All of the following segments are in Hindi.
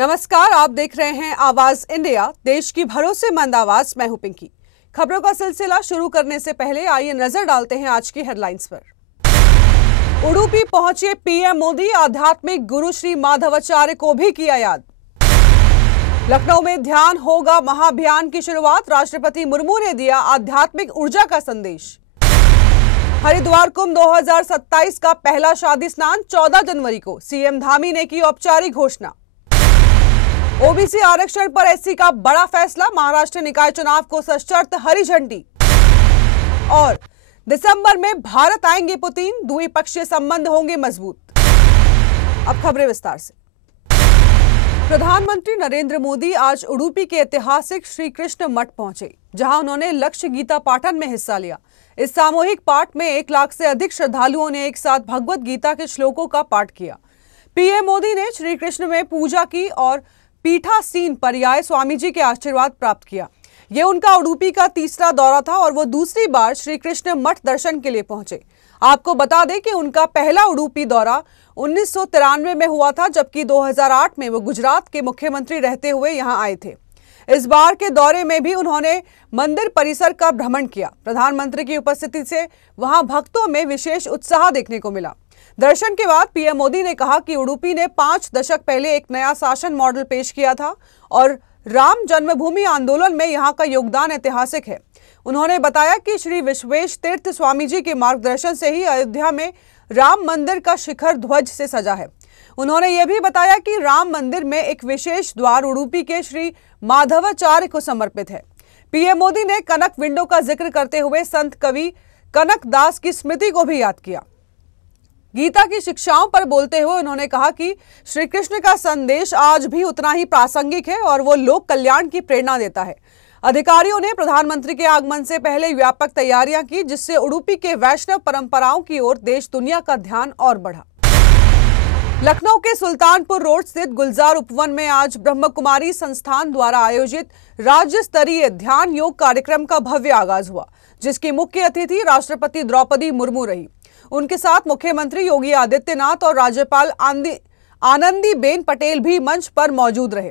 नमस्कार, आप देख रहे हैं आवाज इंडिया, देश की भरोसेमंद आवाज। मैं हूं पिंकी। खबरों का सिलसिला शुरू करने से पहले आइए नजर डालते हैं आज की हेडलाइंस पर। उडुपी पहुंचे पीएम मोदी, आध्यात्मिक गुरु श्री माधवाचार्य को भी किया याद। लखनऊ में ध्यान होगा महाअभियान की शुरुआत, राष्ट्रपति मुर्मू ने दिया आध्यात्मिक ऊर्जा का संदेश। हरिद्वार कुंभ 2027 का पहला शादी स्नान 14 जनवरी को, सीएम धामी ने की औपचारिक घोषणा। ओबीसी आरक्षण पर एससी का बड़ा फैसला, महाराष्ट्र निकाय चुनाव को सशर्त हरी झंडी। और दिसंबर में भारत आएंगे पुतिन, द्विपक्षीय संबंध होंगे मजबूत। अब खबरें विस्तार से। प्रधानमंत्री नरेंद्र मोदी आज उडुपी के ऐतिहासिक श्री कृष्ण मठ पहुंचे, जहां उन्होंने लक्ष्य गीता पाठन में हिस्सा लिया। इस सामूहिक पाठ में 1 लाख से अधिक श्रद्धालुओं ने एक साथ भगवत गीता के श्लोकों का पाठ किया। पीएम मोदी ने श्री कृष्ण में पूजा की और पीठासीन पर्याय स्वामी जी के आशीर्वाद प्राप्त किया। यह उनका उडुपी का तीसरा दौरा था और वो दूसरी बार श्री कृष्ण मठ दर्शन के लिए पहुंचे। आपको बता दें कि उनका पहला उडुपी दौरा 1993 में हुआ था, जबकि 2008 में वो गुजरात के मुख्यमंत्री रहते हुए यहां आए थे। इस बार के दौरे में भी उन्होंने मंदिर परिसर का भ्रमण किया। प्रधानमंत्री की उपस्थिति से वहां भक्तों में विशेष उत्साह देखने को मिला। दर्शन के बाद पीएम मोदी ने कहा कि उडुपी ने 5 दशक पहले एक नया शासन मॉडल पेश किया था और राम जन्मभूमि आंदोलन में यहां का योगदान ऐतिहासिक है। उन्होंने बताया कि श्री विश्वेश तीर्थ स्वामी जी के मार्गदर्शन से ही अयोध्या में राम मंदिर का शिखर ध्वज से सजा है। उन्होंने यह भी बताया कि राम मंदिर में एक विशेष द्वार उडुपी के श्री माधवाचार्य को समर्पित है। पीएम मोदी ने कनक विंडो का जिक्र करते हुए संत कवि कनक दास की स्मृति को भी याद किया। गीता की शिक्षाओं पर बोलते हुए उन्होंने कहा कि श्री कृष्ण का संदेश आज भी उतना ही प्रासंगिक है और वो लोक कल्याण की प्रेरणा देता है। अधिकारियों ने प्रधानमंत्री के आगमन से पहले व्यापक तैयारियां की, जिससे उडुपी के वैष्णव परंपराओं की ओर देश दुनिया का ध्यान और बढ़ा। लखनऊ के सुल्तानपुर रोड स्थित गुलजार उपवन में आज ब्रह्म कुमारी संस्थान द्वारा आयोजित राज्य स्तरीय ध्यान योग कार्यक्रम का भव्य आगाज हुआ, जिसकी मुख्य अतिथि राष्ट्रपति द्रौपदी मुर्मू रही। उनके साथ मुख्यमंत्री योगी आदित्यनाथ और राज्यपाल आनंदीबेन पटेल भी मंच पर मौजूद रहे।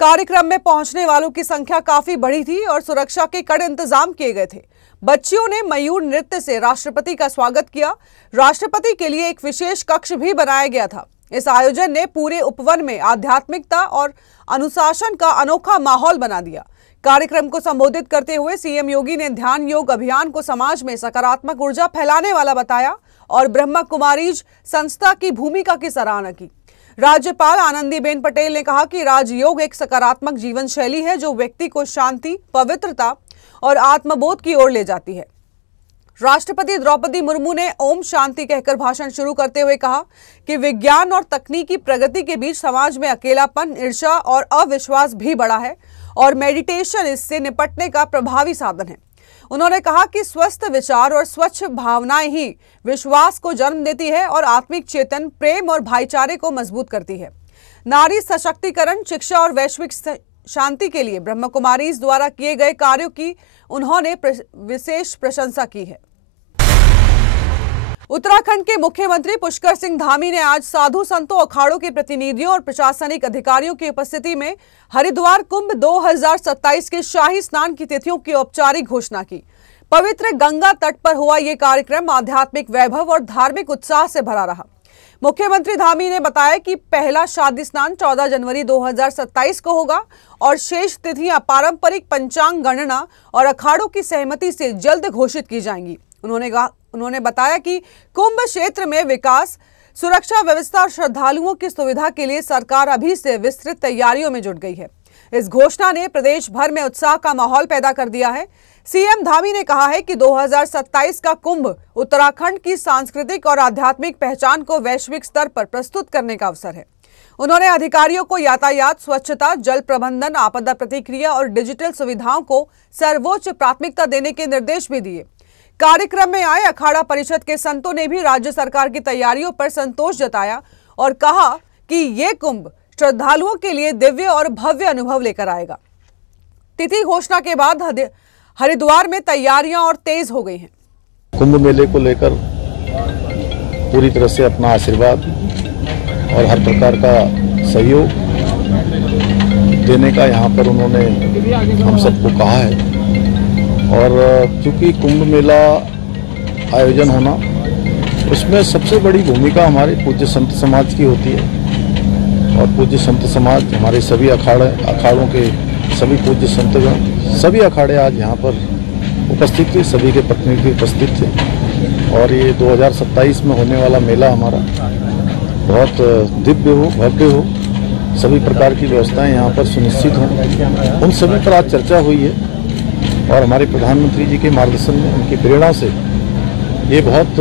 कार्यक्रम में पहुंचने वालों की संख्या काफी बढ़ी थी और सुरक्षा के कड़े इंतजाम किए गए थे। बच्चियों ने मयूर नृत्य से राष्ट्रपति का स्वागत किया। राष्ट्रपति के लिए एक विशेष कक्ष भी बनाया गया था। इस आयोजन ने पूरे उपवन में आध्यात्मिकता और अनुशासन का अनोखा माहौल बना दिया। कार्यक्रम को संबोधित करते हुए सीएम योगी ने ध्यान योग अभियान को समाज में सकारात्मक ऊर्जा फैलाने वाला बताया और ब्रह्मा कुमारीज संस्था की भूमिका की सराहना की। राज्यपाल आनंदीबेन पटेल ने कहा कि राजयोग एक सकारात्मक जीवन शैली है जो व्यक्ति को शांति, पवित्रता और आत्मबोध की ओर ले जाती है। राष्ट्रपति द्रौपदी मुर्मू ने ओम शांति कहकर भाषण शुरू करते हुए कहा कि विज्ञान और तकनीकी प्रगति के बीच समाज में अकेलापन, ईर्ष्या और अविश्वास भी बढ़ा है और मेडिटेशन इससे निपटने का प्रभावी साधन है। उन्होंने कहा कि स्वस्थ विचार और स्वच्छ भावनाएं ही विश्वास को जन्म देती है और आत्मिक चेतन, प्रेम और भाईचारे को मजबूत करती है। नारी सशक्तिकरण, शिक्षा और वैश्विक शांति के लिए ब्रह्म कुमारीज द्वारा किए गए कार्यों की उन्होंने विशेष प्रशंसा की है। उत्तराखंड के मुख्यमंत्री पुष्कर सिंह धामी ने आज साधु संतों, अखाड़ों के प्रतिनिधियों और प्रशासनिक अधिकारियों की उपस्थिति में हरिद्वार कुंभ 2027 के शाही स्नान की तिथियों की औपचारिक घोषणा की। पवित्र गंगा तट पर हुआ यह कार्यक्रम आध्यात्मिक वैभव और धार्मिक उत्साह से भरा रहा। मुख्यमंत्री धामी ने बताया कि पहला शादी स्नान 14 जनवरी 2027 को होगा और शेष तिथियां पारंपरिक पंचांग गणना और अखाड़ों की सहमति से जल्द घोषित की जाएंगी। उन्होंने बताया कि कुंभ क्षेत्र में विकास, सुरक्षा व्यवस्था और श्रद्धालुओं की सुविधा के लिए सरकार अभी से विस्तृत तैयारियों में जुट गई है। इस घोषणा ने प्रदेश भर में उत्साह का माहौल पैदा कर दिया है। सीएम धामी ने कहा है कि 2027 का कुंभ उत्तराखंड की सांस्कृतिक और आध्यात्मिक पहचान को वैश्विक स्तर पर प्रस्तुत करने का अवसर है। उन्होंने अधिकारियों को यातायात, स्वच्छता, जल प्रबंधन, आपदा प्रतिक्रिया और डिजिटल सुविधाओं को सर्वोच्च प्राथमिकता देने के निर्देश भी दिए। कार्यक्रम में आए अखाड़ा परिषद के संतों ने भी राज्य सरकार की तैयारियों पर संतोष जताया और कहा कि ये कुंभ श्रद्धालुओं के लिए दिव्य और भव्य अनुभव लेकर आएगा। तिथि घोषणा के बाद हरिद्वार में तैयारियां और तेज हो गई हैं। कुंभ मेले को लेकर पूरी तरह से अपना आशीर्वाद और हर प्रकार का सहयोग देने का यहाँ पर उन्होंने हम सबको कहा है। और चूँकि कुंभ मेला आयोजन होना, उसमें सबसे बड़ी भूमिका हमारे पूज्य संत समाज की होती है। और पूज्य संत समाज हमारे सभी अखाड़ों के सभी पूज्य संतगण, सभी अखाड़े आज यहाँ पर उपस्थित थे, सभी के प्रतिनिधि उपस्थित थे। और ये 2027 में होने वाला मेला हमारा बहुत दिव्य हो, भव्य हो, सभी प्रकार की व्यवस्थाएं यहाँ पर सुनिश्चित हों, उन सभी पर आज चर्चा हुई है। और हमारे प्रधानमंत्री जी के मार्गदर्शन में, उनकी प्रेरणा से ये बहुत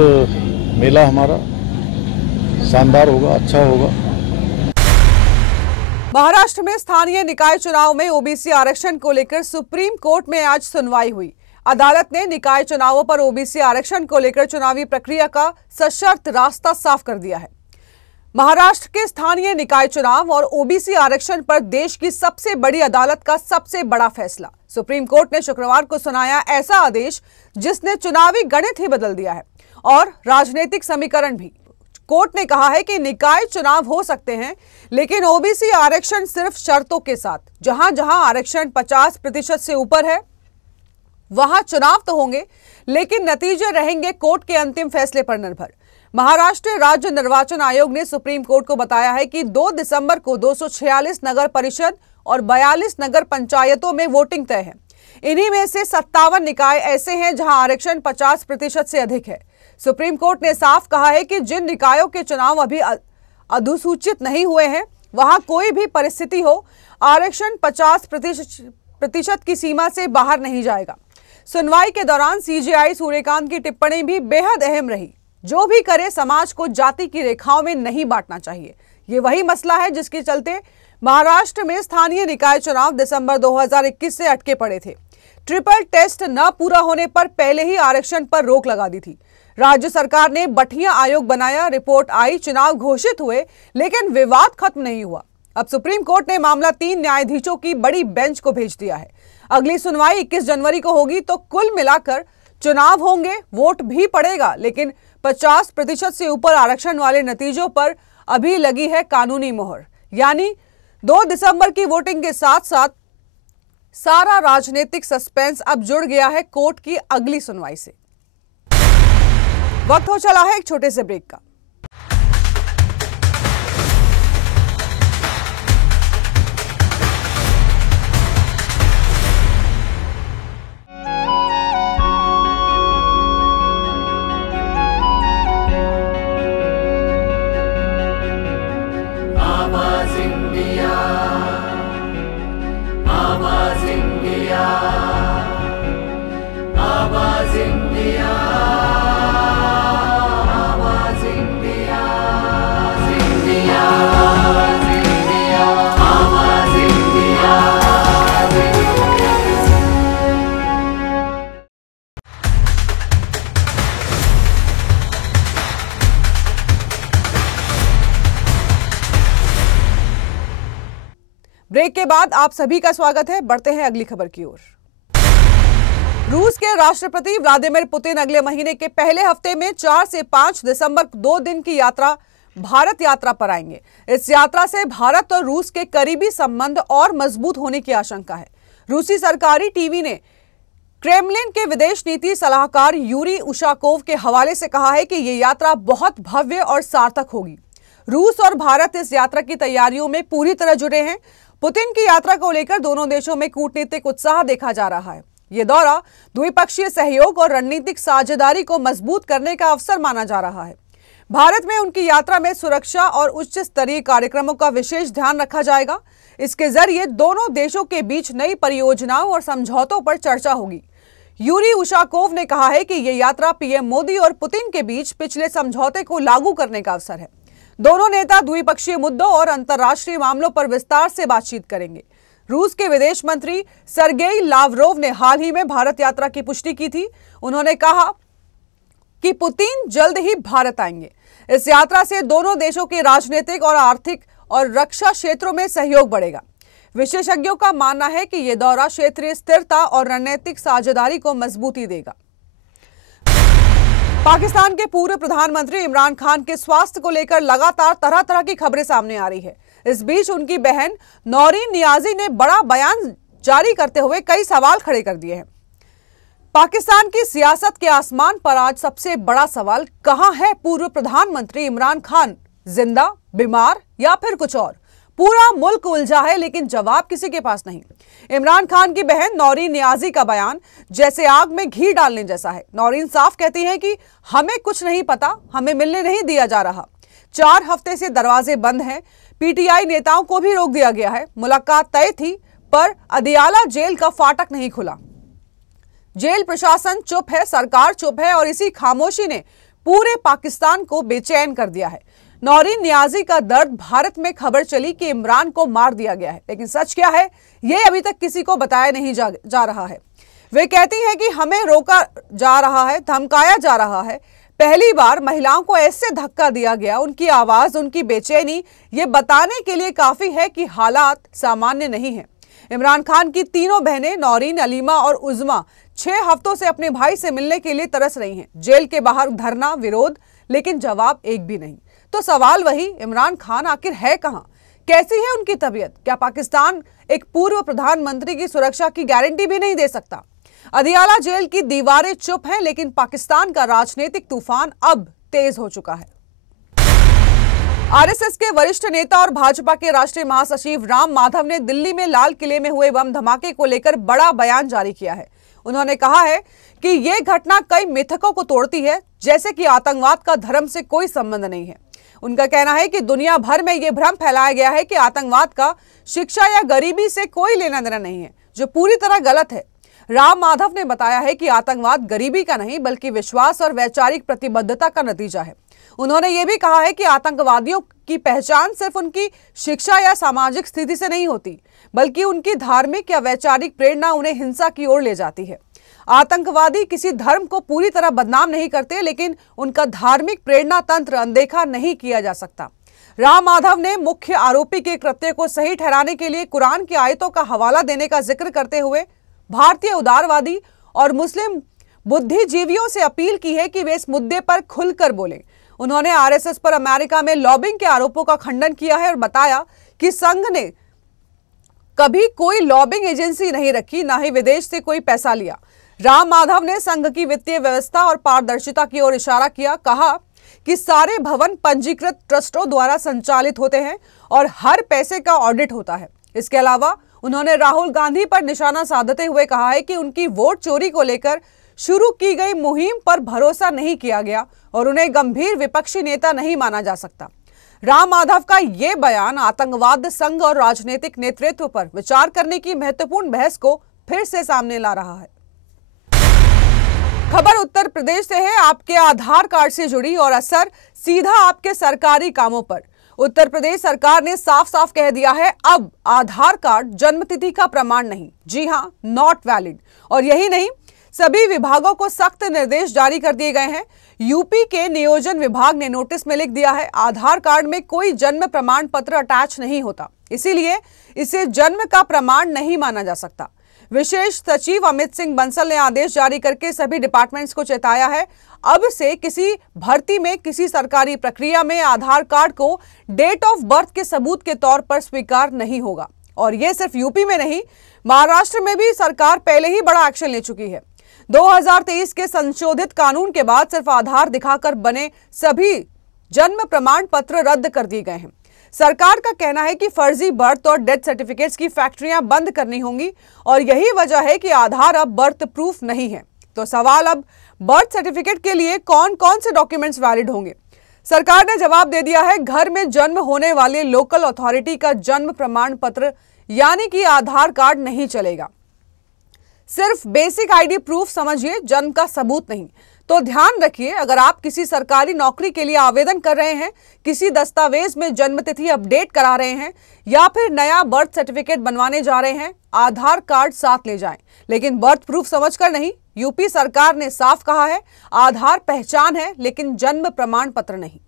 मेला हमारा शानदार होगा, अच्छा होगा। महाराष्ट्र में स्थानीय निकाय चुनाव में ओबीसी आरक्षण को लेकर सुप्रीम कोर्ट में आज सुनवाई हुई। अदालत ने निकाय चुनावों पर ओबीसी आरक्षण को लेकर चुनावी प्रक्रिया का सशर्त रास्ता साफ कर दिया है। महाराष्ट्र के स्थानीय निकाय चुनाव और ओबीसी आरक्षण पर देश की सबसे बड़ी अदालत का सबसे बड़ा फैसला। सुप्रीम कोर्ट ने शुक्रवार को सुनाया ऐसा आदेश जिसने चुनावी गणित ही बदल दिया है और राजनीतिक समीकरण भी। कोर्ट ने कहा है कि निकाय चुनाव हो सकते हैं, लेकिन ओबीसी आरक्षण सिर्फ शर्तों के साथ। जहां जहां आरक्षण 50% से ऊपर है वहां चुनाव तो होंगे, लेकिन नतीजे रहेंगे कोर्ट के अंतिम फैसले पर निर्भर। महाराष्ट्र राज्य निर्वाचन आयोग ने सुप्रीम कोर्ट को बताया है कि 2 दिसंबर को 246 नगर परिषद और 42 नगर पंचायतों में वोटिंग तय है। इन्हीं में से 57 निकाय ऐसे हैं जहां आरक्षण 50% से अधिक है। सुप्रीम कोर्ट ने साफ कहा है कि जिन निकायों के चुनाव अभी अधिसूचित नहीं हुए हैं, वहां कोई भी परिस्थिति हो, आरक्षण 50% की सीमा से बाहर नहीं जाएगा। सुनवाई के दौरान सीजेआई सूर्यकांत की टिप्पणी भी बेहद अहम रही। जो भी करे, समाज को जाति की रेखाओं में नहीं बांटना चाहिए। ये वही मसला है जिसके चलते महाराष्ट्र में स्थानीय निकाय चुनाव दिसंबर 2021 से अटके पड़े थे। ट्रिपल टेस्ट न पूरा होने पर पहले ही आरक्षण पर रोक लगा दी थी। राज्य सरकार ने बठिया आयोग बनाया, रिपोर्ट आई, चुनाव घोषित हुए, लेकिन विवाद खत्म नहीं हुआ। अब सुप्रीम कोर्ट ने मामला 3 न्यायाधीशों की बड़ी बेंच को भेज दिया है। अगली सुनवाई 21 जनवरी को होगी। तो कुल मिलाकर चुनाव होंगे, वोट भी पड़ेगा, लेकिन 50% से ऊपर आरक्षण वाले नतीजों पर अभी लगी है कानूनी मोहर। यानी 2 दिसंबर की वोटिंग के साथ साथ सारा राजनीतिक सस्पेंस अब जुड़ गया है कोर्ट की अगली सुनवाई से। वक्त हो चला है एक छोटे से ब्रेक का। ब्रेक के बाद आप सभी का स्वागत है। बढ़ते हैं अगली खबर की ओर। रूस के राष्ट्रपति व्लादिमीर पुतिन अगले महीने के पहले हफ्ते में 4 से 5 दिसंबर 2 दिन की भारत यात्रा पर आएंगे। इस यात्रा से भारत और रूस के करीबी संबंध और मजबूत होने की आशंका है। रूसी सरकारी टीवी ने क्रेमलिन के विदेश नीति सलाहकार यूरी उशाकोव के हवाले से कहा है कि यह यात्रा बहुत भव्य और सार्थक होगी। रूस और भारत इस यात्रा की तैयारियों में पूरी तरह जुटे हैं। पुतिन की यात्रा को लेकर दोनों देशों में कूटनीतिक उत्साह देखा जा रहा है। यह दौरा द्विपक्षीय सहयोग और रणनीतिक साझेदारी को मजबूत करने का अवसर माना जा रहा है। भारत में उनकी यात्रा में सुरक्षा और उच्च स्तरीय कार्यक्रमों का विशेष ध्यान रखा जाएगा। इसके जरिए दोनों देशों के बीच नई परियोजनाओं और समझौतों पर चर्चा होगी। यूरी उशाकोव ने कहा है कि यह यात्रा पीएम मोदी और पुतिन के बीच पिछले समझौते को लागू करने का अवसर है। दोनों नेता द्विपक्षीय मुद्दों और अंतर्राष्ट्रीय मामलों पर विस्तार से बातचीत करेंगे। रूस के विदेश मंत्री सर्गेई लावरोव ने हाल ही में भारत यात्रा की पुष्टि की थी। उन्होंने कहा कि पुतिन जल्द ही भारत आएंगे। इस यात्रा से दोनों देशों के राजनीतिक और आर्थिक और रक्षा क्षेत्रों में सहयोग बढ़ेगा। विशेषज्ञों का मानना है कि यह दौरा क्षेत्रीय स्थिरता और रणनीतिक साझेदारी को मजबूती देगा। पाकिस्तान के पूर्व प्रधानमंत्री इमरान खान के स्वास्थ्य को लेकर लगातार तरह तरह की खबरें सामने आ रही है। इस बीच उनकी बहन नौरीन नियाजी ने बड़ा बयान जारी करते हुए कई सवाल खड़े कर दिए हैं। पाकिस्तान की सियासत के आसमान पर आज सबसे बड़ा सवाल, कहां है पूर्व प्रधानमंत्री इमरान खान? जिंदा, बीमार या फिर कुछ और? पूरा मुल्क उलझा है, लेकिन जवाब किसी के पास नहीं। इमरान खान की बहन नौरीन नियाजी का बयान जैसे आग में घी डालने जैसा है। नौरीन साफ कहती हैं कि हमें कुछ नहीं पता, हमें मिलने नहीं दिया जा रहा। 4 हफ्ते से दरवाजे बंद हैं, पीटीआई नेताओं को भी रोक दिया गया है। मुलाकात तय थी पर अदियाला जेल का फाटक नहीं खुला। जेल प्रशासन चुप है, सरकार चुप है और इसी खामोशी ने पूरे पाकिस्तान को बेचैन कर दिया है। नौरीन नियाजी का दर्द, भारत में खबर चली कि इमरान को मार दिया गया है, लेकिन सच क्या है यह अभी तक किसी को बताया नहीं जा रहा है। वे कहती हैं कि हमें रोका जा रहा है, धमकाया जा रहा है। पहली बार महिलाओं को ऐसे धक्का दिया गया। उनकी आवाज, उनकी बेचैनी ये बताने के लिए काफी है कि हालात सामान्य नहीं है। इमरान खान की तीनों बहनें नौरीन, अलीमा और उज़मा 6 हफ्तों से अपने भाई से मिलने के लिए तरस रही हैं। जेल के बाहर धरना, विरोध, लेकिन जवाब एक भी नहीं। तो सवाल वही, इमरान खान आखिर है कहां? कैसी है उनकी तबीयत? क्या पाकिस्तान एक पूर्व प्रधानमंत्री की सुरक्षा की गारंटी भी नहीं दे सकता? अदियाला जेल की दीवारें चुप हैं, लेकिन पाकिस्तान का राजनीतिक तूफान अब तेज हो चुका है। आरएसएस के वरिष्ठ नेता और भाजपा के राष्ट्रीय महासचिव राम माधव ने दिल्ली में लाल किले में हुए बम धमाके को लेकर बड़ा बयान जारी किया है। उन्होंने कहा है कि यह घटना कई मिथकों को तोड़ती है, जैसे कि आतंकवाद का धर्म से कोई संबंध नहीं है। उनका कहना है कि दुनिया भर में यह भ्रम फैलाया गया है कि आतंकवाद का शिक्षा या गरीबी से कोई लेना देना नहीं है, जो पूरी तरह गलत है। राम माधव ने बताया है कि आतंकवाद गरीबी का नहीं, बल्कि विश्वास और वैचारिक प्रतिबद्धता का नतीजा है। उन्होंने ये भी कहा है कि आतंकवादियों की पहचान सिर्फ उनकी शिक्षा या सामाजिक स्थिति से नहीं होती, बल्कि उनकी धार्मिक या वैचारिक प्रेरणा उन्हें हिंसा की ओर ले जाती है। आतंकवादी किसी धर्म को पूरी तरह बदनाम नहीं करते, लेकिन उनका धार्मिक प्रेरणा तंत्र अनदेखा नहीं किया जा सकता। राम माधव ने मुख्य आरोपी के कृत्य को सही ठहराने के लिए कुरान की आयतों का हवाला देने का जिक्र करते हुए भारतीय उदारवादी और मुस्लिम बुद्धिजीवियों से अपील की है कि वे इस मुद्दे पर खुलकर बोलें। उन्होंने आरएसएस पर अमेरिका में लॉबिंग के आरोपों का खंडन किया है और बताया कि संघ ने कभी कोई लॉबिंग एजेंसी नहीं रखी, ना ही विदेश से कोई पैसा लिया। राम माधव ने संघ की वित्तीय व्यवस्था और पारदर्शिता की ओर इशारा किया। कहा कि सारे भवन पंजीकृत ट्रस्टों द्वारा संचालित होते हैं और हर पैसे का ऑडिट होता है। इसके अलावा उन्होंने राहुल गांधी पर निशाना साधते हुए कहा है कि उनकी वोट चोरी को लेकर शुरू की गई मुहिम पर भरोसा नहीं किया गया और उन्हें गंभीर विपक्षी नेता नहीं माना जा सकता। राम माधव का यह बयान आतंकवाद, संघ और राजनीतिक नेतृत्व पर विचार करने की महत्वपूर्ण बहस को फिर से सामने ला रहा है। खबर उत्तर प्रदेश से है, आपके आधार कार्ड से जुड़ी और असर सीधा आपके सरकारी कामों पर। उत्तर प्रदेश सरकार ने साफ साफ कह दिया है, अब आधार कार्ड जन्मतिथि का प्रमाण नहीं। जी हां, नॉट वैलिड। और यही नहीं, सभी विभागों को सख्त निर्देश जारी कर दिए गए हैं। यूपी के नियोजन विभाग ने नोटिस में लिख दिया है, आधार कार्ड में कोई जन्म प्रमाण पत्र अटैच नहीं होता, इसीलिए इसे जन्म का प्रमाण नहीं माना जा सकता। विशेष सचिव अमित सिंह बंसल ने आदेश जारी करके सभी डिपार्टमेंट्स को चेताया है, अब से किसी भर्ती में, किसी सरकारी प्रक्रिया में आधार कार्ड को डेट ऑफ बर्थ के सबूत के तौर पर स्वीकार नहीं होगा। और यह सिर्फ यूपी में नहीं, महाराष्ट्र में भी सरकार पहले ही बड़ा एक्शन ले चुकी है। 2023 के संशोधित कानून के बाद सिर्फ आधार दिखाकर बने सभी जन्म प्रमाण पत्र रद्द कर दिए गए हैं। सरकार का कहना है कि फर्जी बर्थ और डेथ सर्टिफिकेट्स की फैक्ट्रियां बंद करनी होंगी और यही वजह है कि आधार अब बर्थ प्रूफ नहीं है। तो सवाल अब, बर्थ सर्टिफिकेट के लिए कौन कौन से डॉक्यूमेंट्स वैलिड होंगे? सरकार ने जवाब दे दिया है, घर में जन्म होने वाले लोकल अथॉरिटी का जन्म प्रमाण पत्र यानी कि आधार कार्ड नहीं चलेगा। सिर्फ बेसिक आईडी प्रूफ समझिए, जन्म का सबूत नहीं। तो ध्यान रखिए, अगर आप किसी सरकारी नौकरी के लिए आवेदन कर रहे हैं, किसी दस्तावेज में जन्मतिथि अपडेट करा रहे हैं या फिर नया बर्थ सर्टिफिकेट बनवाने जा रहे हैं, आधार कार्ड साथ ले जाएं, लेकिन बर्थ प्रूफ समझकर नहीं। यूपी सरकार ने साफ कहा है, आधार पहचान है लेकिन जन्म प्रमाण पत्र नहीं।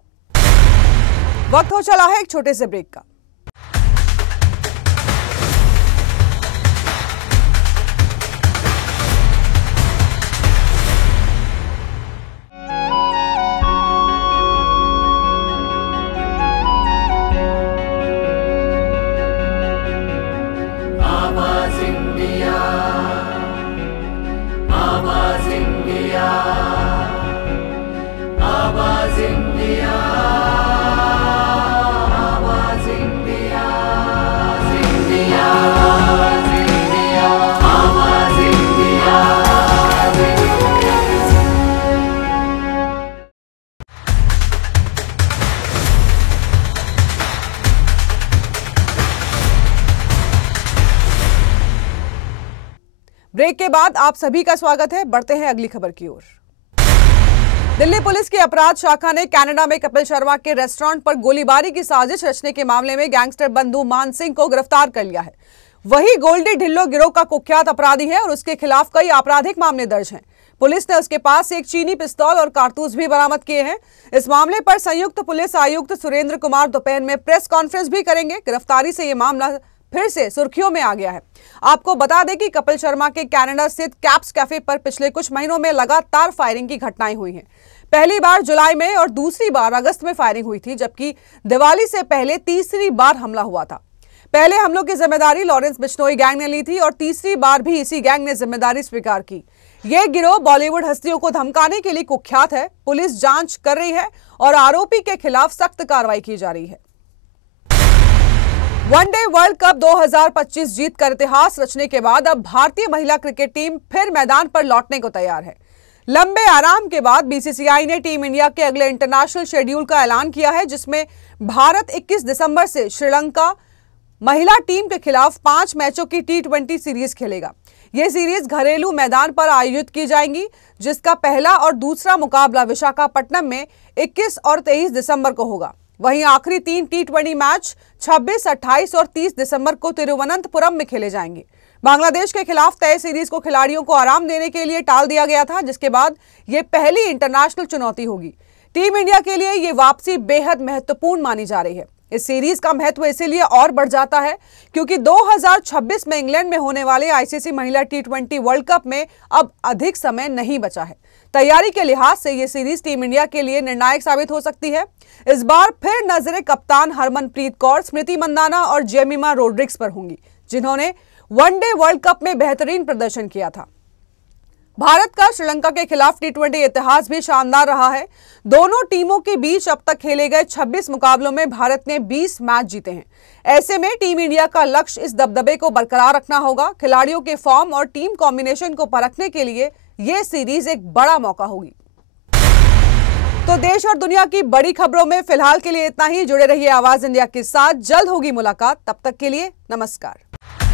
वक्त हो चला है एक छोटे से ब्रेक का। ब्रेक के बाद आप सभी का स्वागत है। बढ़ते हैं अगली खबर की ओर। दिल्ली पुलिस की अपराध शाखा ने कनाडा में कपिल शर्मा के रेस्टोरेंट पर गोलीबारी की साजिश रचने के मामले में गैंगस्टर बंधु मान सिंह को गिरफ्तार कर लिया है। वही गोल्डी ढिल्लो गिरोह का कुख्यात अपराधी है और उसके खिलाफ कई आपराधिक मामले दर्ज हैं। पुलिस ने उसके पास से एक चीनी पिस्तौल और कारतूस भी बरामद किए हैं। इस मामले पर संयुक्त पुलिस आयुक्त सुरेंद्र कुमार दोपहर में प्रेस कॉन्फ्रेंस भी करेंगे। गिरफ्तारी से यह मामला फिर से सुर्खियों में आ गया है। आपको बता दें कि कपिल शर्मा के कनाडा स्थित कैप्स कैफे पर पिछले कुछ महीनों में लगातार फायरिंग की घटनाएं हुई हैं। पहली बार जुलाई में और दूसरी बार अगस्त में फायरिंग हुई थी, जबकि दिवाली से पहले तीसरी बार हमला हुआ था। पहले हमलों की जिम्मेदारी लॉरेंस बिश्नोई गैंग ने ली थी और तीसरी बार भी इसी गैंग ने जिम्मेदारी स्वीकार की। यह गिरोह बॉलीवुड हस्तियों को धमकाने के लिए कुख्यात है। पुलिस जांच कर रही है और आरोपी के खिलाफ सख्त कार्रवाई की जा रही है। वनडे वर्ल्ड कप 2025 जीतकर इतिहास रचने के बाद अब भारतीय महिला क्रिकेट टीम फिर मैदान पर लौटने को तैयार है। लंबे आराम के बाद बीसीसीआई ने टीम इंडिया के अगले इंटरनेशनल शेड्यूल का ऐलान किया है, जिसमें भारत 21 दिसंबर से श्रीलंका महिला टीम के खिलाफ 5 मैचों की T20 सीरीज खेलेगा। ये सीरीज घरेलू मैदान पर आयोजित की जाएंगी, जिसका पहला और दूसरा मुकाबला विशाखापट्टनम में 21 और 23 दिसंबर को होगा। वहीं आखिरी 3 T20 मैच 26, 28 और 30 दिसंबर को तिरुवनंतपुरम में खेले जाएंगे। बांग्लादेश के खिलाफ तय सीरीज को खिलाड़ियों को आराम देने के लिए टाल दिया गया था, जिसके बाद यह पहली इंटरनेशनल चुनौती होगी। टीम इंडिया के लिए यह वापसी बेहद महत्वपूर्ण मानी जा रही है। इस सीरीज का महत्व इसीलिए और बढ़ जाता है क्योंकि 2026 में इंग्लैंड में होने वाले आईसीसी महिला T20 वर्ल्ड कप में अब अधिक समय नहीं बचा है। तैयारी के लिहाज से यह सीरीज टीम इंडिया के लिए निर्णायक साबित हो सकती है। इस बार फिर नजरें कप्तान हरमनप्रीत कौर, स्मृति मंदाना और जेमिमा रोड्रिग्स पर होंगी, जिन्होंने वनडे वर्ल्ड कप में बेहतरीन प्रदर्शन किया था। भारत का श्रीलंका के खिलाफ T20 इतिहास भी शानदार रहा है। दोनों टीमों के बीच अब तक खेले गए 26 मुकाबलों में भारत ने 20 मैच जीते हैं। ऐसे में टीम इंडिया का लक्ष्य इस दबदबे को बरकरार रखना होगा। खिलाड़ियों के फॉर्म और टीम कॉम्बिनेशन को परखने के लिए यह सीरीज एक बड़ा मौका होगी। तो देश और दुनिया की बड़ी खबरों में फिलहाल के लिए इतना ही। जुड़े रहिए आवाज इंडिया के साथ। जल्द होगी मुलाकात। तब तक के लिए नमस्कार।